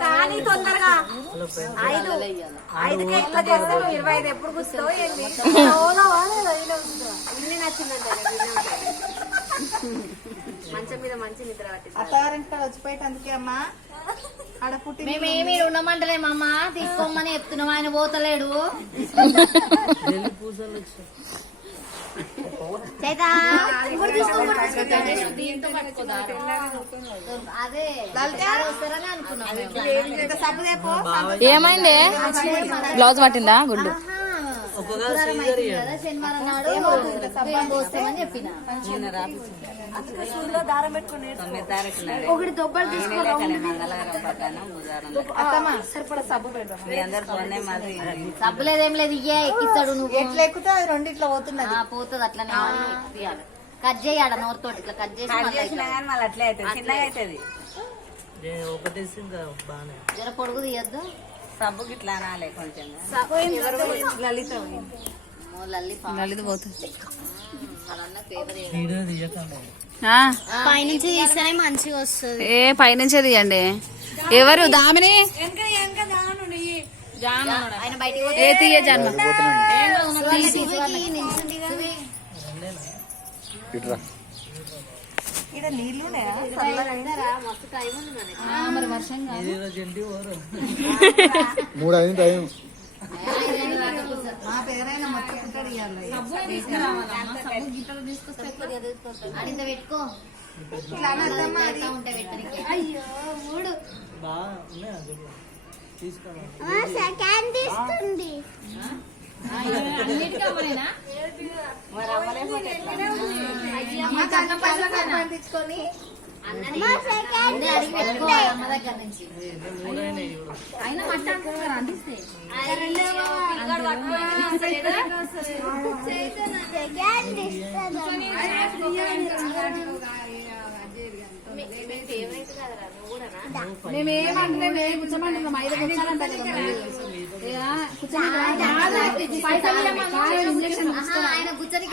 కానీ తొందరగా 5 ఎట్లా చేస్తావు 25 ఎప్పుడు కూర్చుతావు ఏంటి ఇన్ని నచ్చిందంటే మంచం మీద మంచి నిద్ర అత్తారింట వచ్చిపోయేట అందుకే అమ్మా ఆడ పుట్టి మేమేమి ఉండమంటలేమమ్మా తీసుకోమని చెప్తున్నాం ఆయన పోతలేడు ఏమైంది బ్లౌజ్ పట్టిందా గుడ్డు శనివారం నాడు చెప్పిన ఒకటి దొబ్బలు సబ్బు లేదేం లేదు ఇయ్యే ఎక్కిస్తాడు నువ్వు ఎట్లా ఎక్కుతా అది రెండిట్లో పోతున్నది పోతుంది అట్లనే కట్ చేయాడ నోరుతోటి ఇట్లా కట్ చేసి అట్లే అవుతుంది చిన్నగా అవుతుంది జర పొడుగు తీయద్దు సబ్బుకి ఇట్లా అనాలి కొంచెం లలిత లలిత పోతుంది పైనుంచి తీస్తేనే మంచిగా వస్తుంది ఏ పైనుంచే తీయండి ఎవరు దామిని ఆయన బయటికి ఏ తీయ జన్మ ఇక్కడ నీళ్లు మస్తు టైం ఉంది మరి వర్షం 3 అయింది టైం మా పేరైనా మొత్తుకుంటాడు అడింత పెట్టుకో ఉంటే పెట్టడానికి అయ్యో మూడు పండించుకొని అడిగి పెట్టుకోవాలి అమ్మ దగ్గర నుంచి అయినా మట్టాడుతున్నారు అందిస్తే మేమేమంటే కూర్చోమంటున్నాం 5 కూర్చోాలంటారు ఆయన కూర్చొని